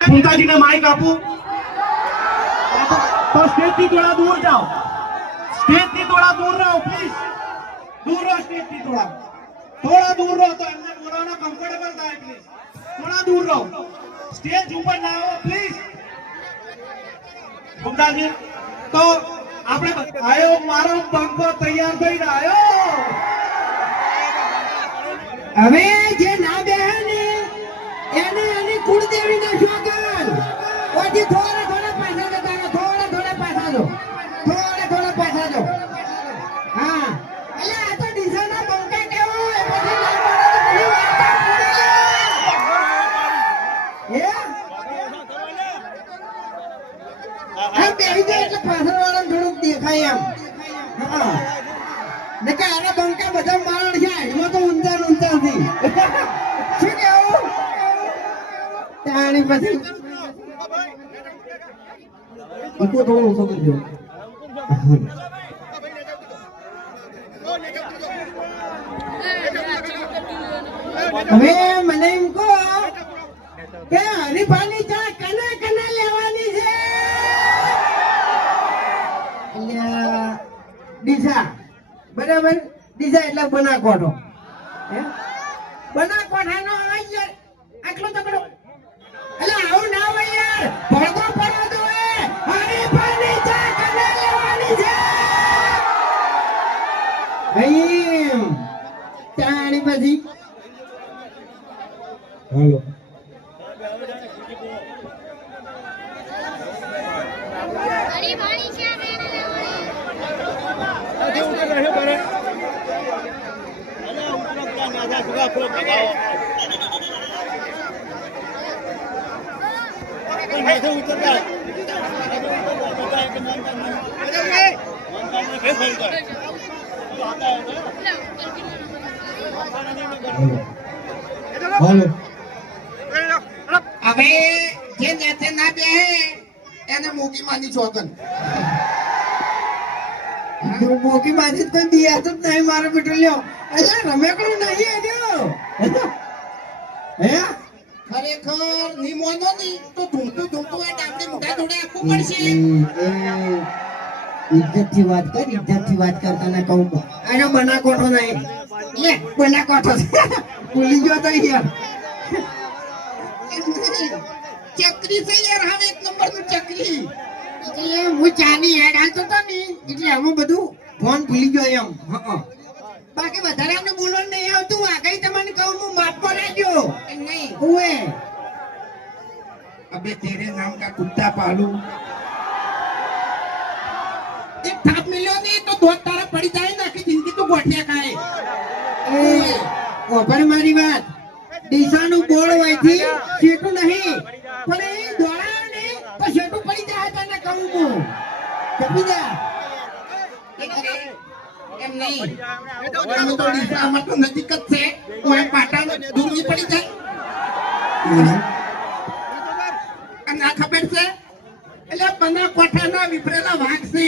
ફૂંકાજીને Mike આપું તો stage થી થોડા દૂર જાઓ, સ્ટેજ થી થોડા દૂર રહો પ્લીઝ, દૂર રહો સ્ટેજ થી થોડા દૂર રહો તો એમને બોલવાનો કમ્ફર્ટેબલ થાય પ્લીઝ, થોડા દૂર રહો, સ્ટેજ ઉપર ના આવો પ્લીઝ. ફૂંકાજી તો આપણે આયો મારો બંકો તૈયાર થઈને આયો. હવે જે ના બેહે ને એને એની કુળદેવી ના શોગન ઓથી થોડા થોડા પાછા જતા રહો, થોડા પાછા જો, થોડા પાછા જો. હા એટલે આ તો ડીસાના બંકા કેવો એ પછી ના પડે તો બધી વાર્તા પૂરી. હા બેહી જાય એટલે પાછળ વાળા થોડુંક દેખાય એમ. હા ને કે આના બંકા બધા મારણ છે, એમાં તો ઊંચા થી શું કેવું તાણી પછી થોડો ઓછો કરજો. હવે મને એમ કહો કે હરીફાની ચા કને લેવાની છે? ડીસા બરાબર, ડીસા એટલે બનાસકાંઠો. બનાસકાંઠાનો અવાજ યાર આટલો તકડો, એટલે આવું ના હોય યાર. પડતો દો એ હરીફાની ચા કને લેવાની છે? અહીં તાણી પછી હાલો હવે જે નેતે ના બેહે એને મોકી માની ચોકન, મોકી માની તો દિયા તો નહીં મારો બેટો લ્યો. અલ્યા રમેકડું નહીં આવ્યો હે ખરેખર ની મોનો ની તો ધૂમતું આ ડાબડી મુઠા જોડે આપવું પડશે. ઇજ્જતથી વાત કર તને કહું તો આનો બનાસકાંઠો નહીં લે, બનાસકાંઠો ભૂલી ગયો તો યાર. ચકરી છે યાર, હવે એક નંબર નું ચકરી. એટલે હું ચાની હેડ હાલતો હતો ને એટલે આમાં બધું ફોન ભૂલી ગયો એમ. બાકી વધારે અમને બોલવાનું નહીં આવતું. આગળ તમને કહું હું માપવા લાગ્યો નહીં ઓએ અબે તેરે નામ કા કુત્તા પાલું. એક થાપ મિલ્યો નહીં તો દોત તારા પડી જાય ને આખી જિંદગી તો ગોઠિયા ખાય. ઓભર મારી વાત, ડીસાનું બોળ હોયથી શેટું નહીં પણ એ દોડાયો ને તો શેટું પડી જાય. તને કહું હું જપી જા એમ નહીં. અમે તો ડીસામાં તો નજીક જ છે, કોઈ પાટાનો દૂર નહીં પડી જાય. અને આ ખબર છે એટલે બનાસકાંઠાના વિફરેલા વાઘ છે.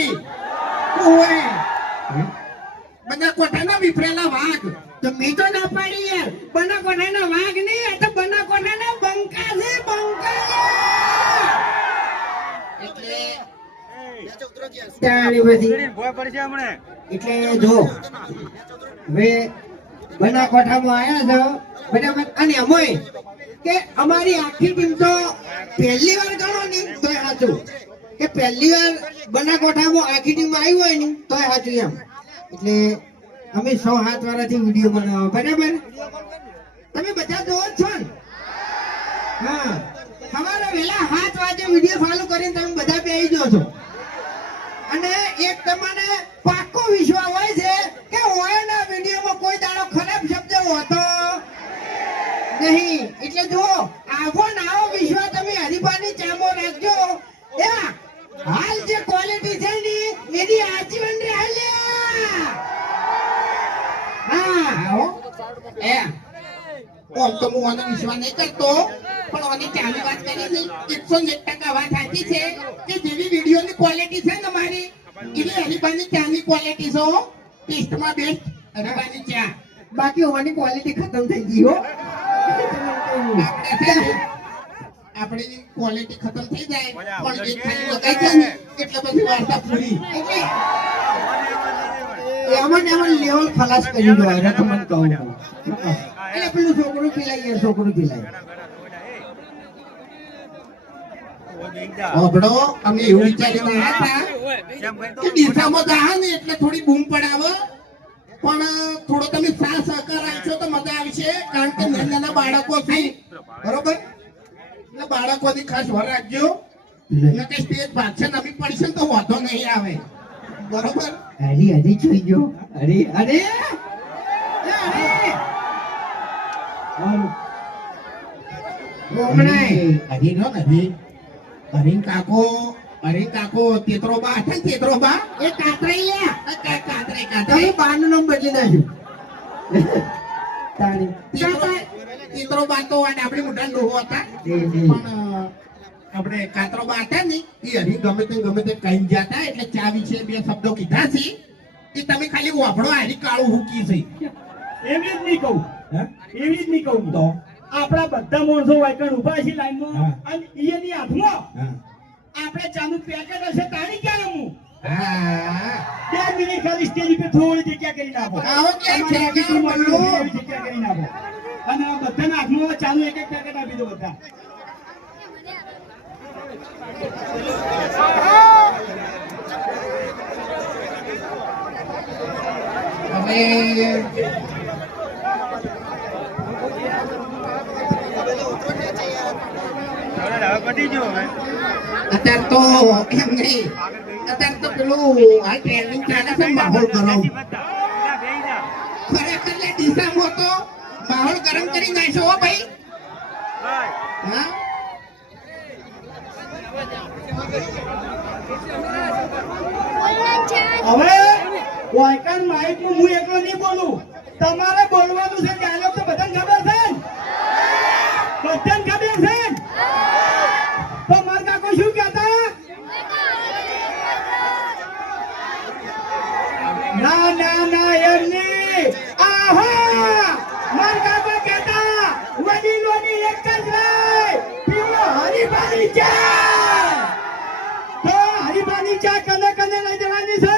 બનાસકાંઠાના વિફરેલા વાઘ તો મેં તો ના પાડી યાર. બનાસકાંઠાના વાઘ નહીં, આ તો બનાસકાંઠાના બંકા છે, બંકા. એટલે જો હવે બનાસકાંઠામાં આવ્યા છો બરાબર. અને અમોય કે અમારી આખી ટીમ તો પહેલી વાર ગણો ને તોય સાચું કે પહેલી વાર બનાસકાંઠામાં આખી ટીમ આવી હોય ને તોય સાચું એમ. એટલે અમે 6-7 વાળાથી વિડીયો બનાવો બરાબર. તમે બધા જોવો છો ને? હા સવારે વહેલા 7 વાગે વિડીયો ચાલુ કરીને તમે બધા બેસી જાઓ છો. અને એક તમને પાક્કો વિશ્વાસ હોય છે કે ઓયના વિડીયોમાં કોઈ દાડો ખરાબ શબ્દ હોતો નહીં. એટલે જો આવો નાવો વિશ્વાસ તમે હરીફાની ચામો રાખજો. હાલ જે ક્વોલિટી છે ને એની આજીવન રહે. હા ઓમ તો હું આનો વિશ્વાસ નહીં કરતો પણ આની ચાલી વાત કરીને 101% વાત સાચી છે કે જેવી વિડીયોની ક્વોલિટી છે ને મારી એવી હરીફાની ચાની ક્વોલિટી છે. ટેસ્ટમાં બેસ્ટ હરીફાની ચા. બાકી હોવાની ક્વોલિટી ખતમ થઈ ગઈ હો. આપણી ક્વોલિટી ખતમ થઈ જાય પણ એક ખાલી લગાઈ જાય ને એટલે પછી વાર્તા પૂરી. એમાં લેવલ ખલાસ કરી દો એને તો મને કહું એટલે પેલું છોકરું પીલાય છોકરું પીલાય ઓગળો અમે એવું વિચારીને આવ્યા હતા કે ડીસામાં જાહે ને એટલે થોડી બૂમ પડાવો પણ થોડો તમે સાથ સહકાર આપશો તો મજા આવશે કારણ કે નાના નાના બાળકો છે બરોબર એટલે બાળકોની ખાસ વર રાખજો ને કે સ્ટેજ ભાગશે નમી પડશે ને તો વાંધો નહીં આવે બરોબર. હરી જોઈ ગયો હરી હરીન કાકો તેતરો બા છે ને તેતરો બા એ કાતરાઈ કાતરે બાનું નામ બદલી નાખ્યું તારી તેતરો બા તો આપણી મોટા ડોહો હતા પણ આપણે કાતરો બા હતા ને એ હરી ગમે તે કહી જતા એટલે ચા વિશે બે શબ્દો કીધા છે એ તમે ખાલી વાપડો હારી કાળું હુકી છે એવી જ નહીં કહું તો આપણા બધા માણસો વાયકણ ઉભા છે લાઈનમાં અને એની હાથમાં આપણે ચાનું પેકેટ હશે તાણી ક્યાં રમું હા 2 મિનિટ ખાલી સ્ટેજ પર થોડી જગ્યા કરી નાખો આવો ક્યાં છે એવી જગ્યા કરી નાખો અને આ બધાના હાથમાં ચાનું એક પેકેટ આપી દો બધા. હવે અત્યારે તો એમ નહીં અત્યારે તો પેલું આ ટ્રેનિંગ ચાલે છે માહોલ ગરમ ખરેખર ડીસામાં તો માહોલ ગરમ કરી નાખ્યો હો ભાઈ. હા હવે વાયકણ માઇકમાં હું એકલો નહીં બોલું તમારે બોલવાનું છે ડાયલોગ તો બધાને ખબર છે બધાને ખબર છે તો મારા કાકો શું કહેતા ના એમ નહીં આહા મારા કાકો કહેતા વડીલોની એક જ રાય પીવો હરીફાની ચા તો હરીફાની ચા કને લઈ જવાની છે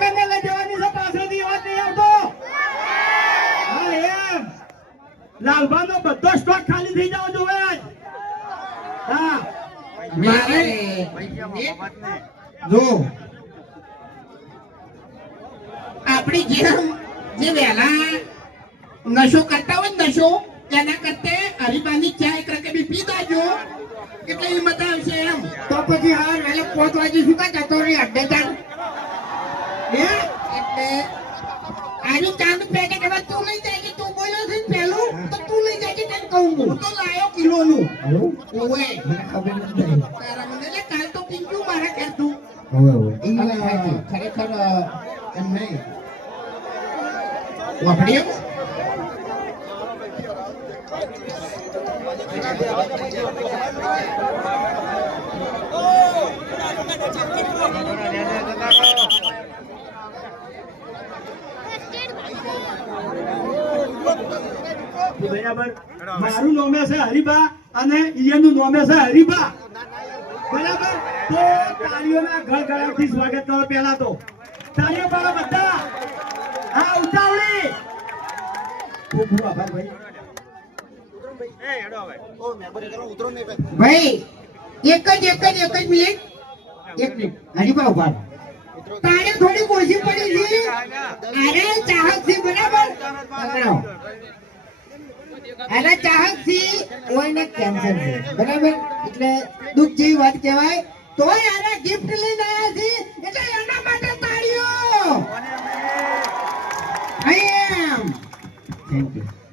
કને લઈ જવાની છે પાછળથી વાત નહીં આવતો હા એમ લાલભાનો બધો સ્ટોક ખાલી થઈ જવો જોઈએ હા મારે જો આપણી જે વહેલા નશો કરતા હોય ને નશો એના કરતે હરીબાની ચા એક રકેબી પી દાજો એટલે એ મજા આવશે એમ. તો પછી હાર વહેલે 5 વાગે શું કા જતો રહી અડ્ડે તાર એટલે આની ચાંદ પેકેટ હવે તું લઈ જાય કે તું બોલ્યો છે ને પહેલું તો તું લઈ જાય કે તને કહું હું તો લાયો કિલોનું ઓએ ખબર નથી તારા મને લે કાલ તો પિંકુ મારા ઘેર તું હવે ખરેખર એમ નહીં વાપડી બરાબર મારું નામે છે હરીબા અને ઈયાનું નામે છે હરીબા બરાબર તો તાળીઓના ગળગળાટથી સ્વાગત કરો પહેલા તો તાળીઓ પાડો બધા હા ઉતાવળી ખૂબ ખૂબ આભાર ભાઈ ભાઈ એક જ મિનિટ હરીબા ઉભા તારે થોડી ઓછી પડી છે અરે ચાહક છે બરાબર પકડો અરે ચાહક છે કોઈને કેન્સર છે બરાબર એટલે દુઃખ જેવી વાત કહેવાય તોય આને ગિફ્ટ લઈને આવ્યા છે એટલે એના માટે તાળીઓ I am. Thank you.